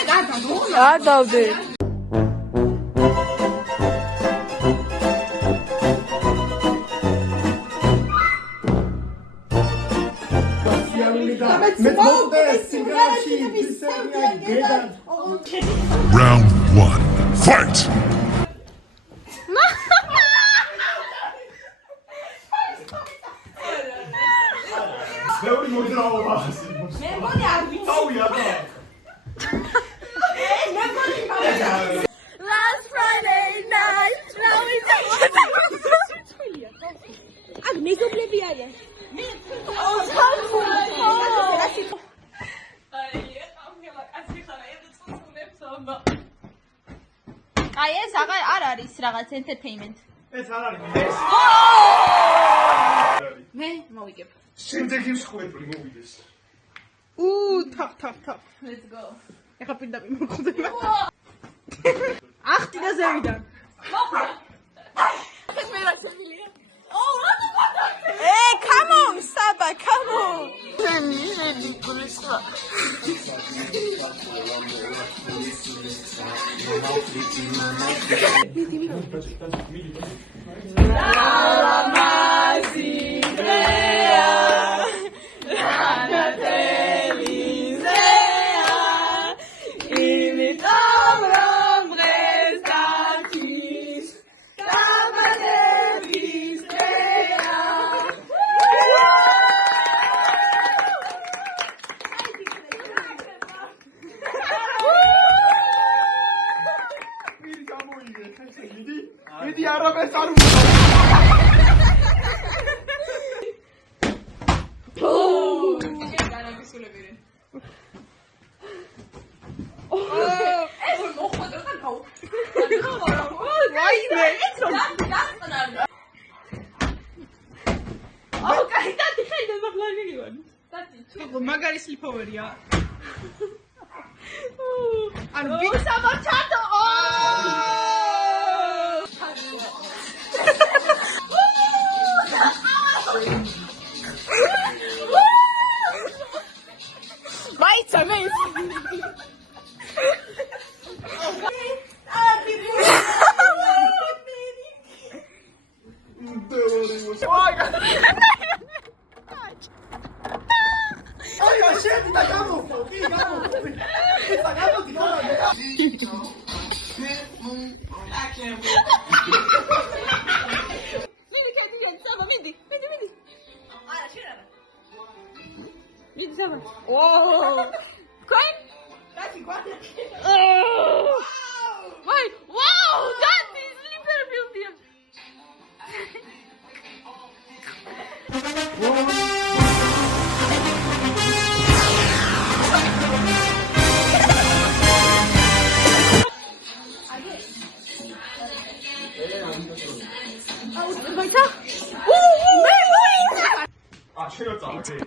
არ დავდე. Round 1. Fight! Last Friday night, now we აი ეს არ არის რაღაც entertainment. ეს არ არის. მე მოვიგებ. შემდეგი მსხვერპლი მოვიდეს. ཐაფ. Let's go. ეხლა პირდაპირ მოხდება. ახტი და ზევიდან. მე რა შემილია? Come on, Saba, come on. მიდი არაბეთს არ მაგარი სლიპოვერია. ანუ ბიქსაბა ჩატო. Maitza, mate. Whoa! Coin? That's igual. Wait! Wow! That is super beautiful.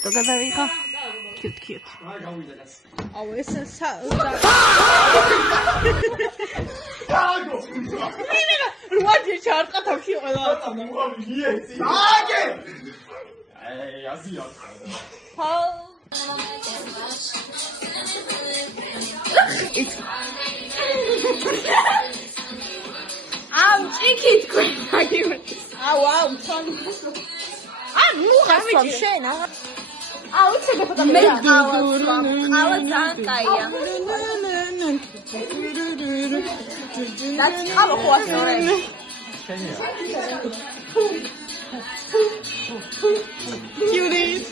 το გადავიღო. Cute. აუ ეს რუაჯი ჩარტყა თავში ყველა ამ ჭიქით აუ მუხასვამ შენ უცებ ხოდა მე ალა ძალიან და წყალო ხო ასწორე Cuties